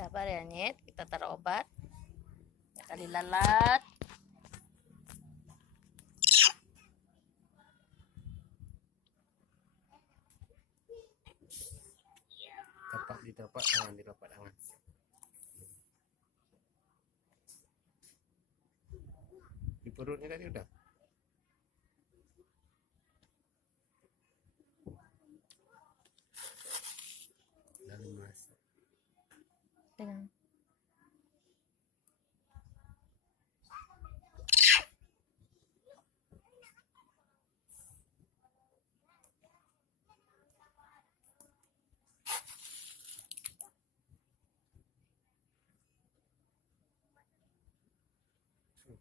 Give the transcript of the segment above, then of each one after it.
Sabar ya, Nyet. Kita taruh obat. Kali lalat. Di telapak tangan. Di perutnya tadi udah. Lalu masak. Dengan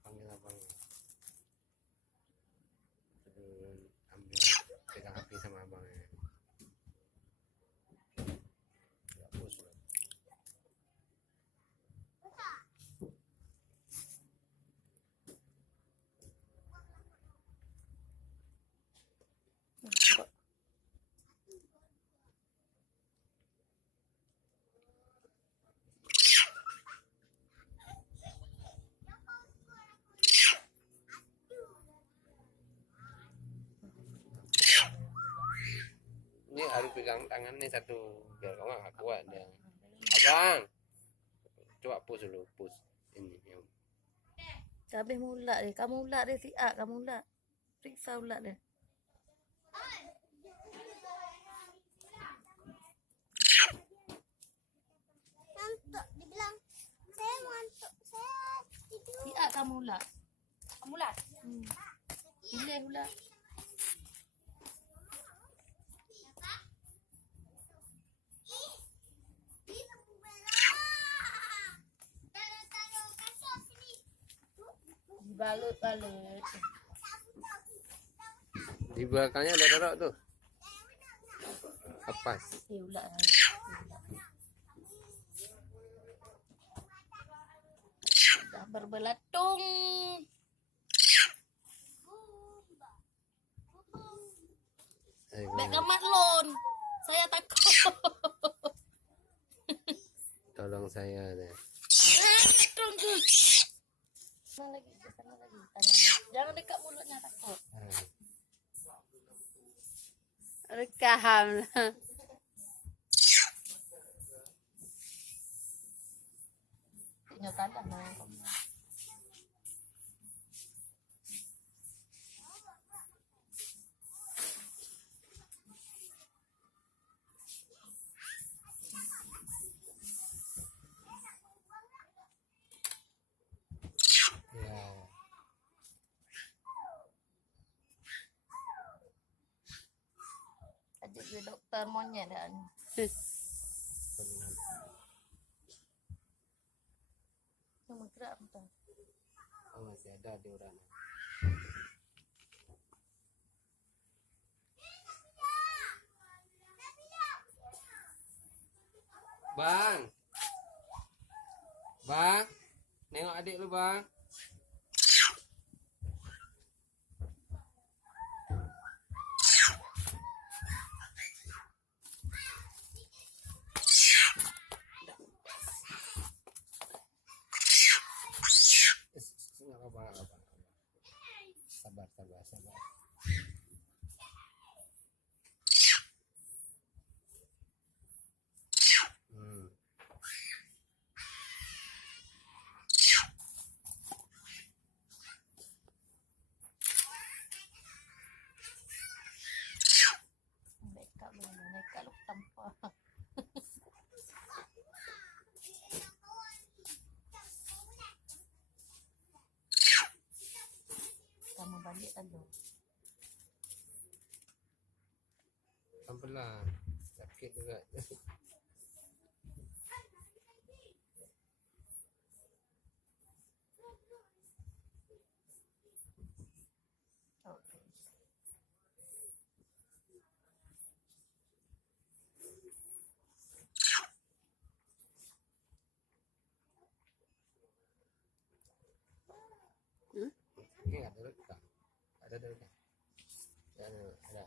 panggil abang. Ambil pegang api sama abangnya. Hapus. Ini harus pegang tangan nih satu biar kamu nggak kuat dia. Abang, coba push dulu, push ini yang. Habis mula deh. Kamu ulat deh si A. Kamu ulat. Periksa ulat deh. Ngantuk, dibilang saya ngantuk, saya tidur. Si A kamu ulat. Kamu lah. Pilih ulat. Balut-balut. Di belakangnya ada taruh tuh. Lepas. Ulat lah. Dah berbelatung. Baik kamat lon. Saya takut. Tolong saya deh. Tunggu. Sana lagi. Tangannya. Jangan dekat mulutnya, takut. Rekam lah. Nyatakan lah. Ya. Ajak dia dokter monyet dah ni. Cuma gerak betul. Oh, masih ada di orang. Bang. Bang. Nengok adik lu, Bang. Enggak apa-apa. Sabar. Dekat lu, dekat lu tanpa. Kamu balik dulu. Pelan-pelan. Sakit juga. Okey. Ini ada rekam. Ada. Ya, ada.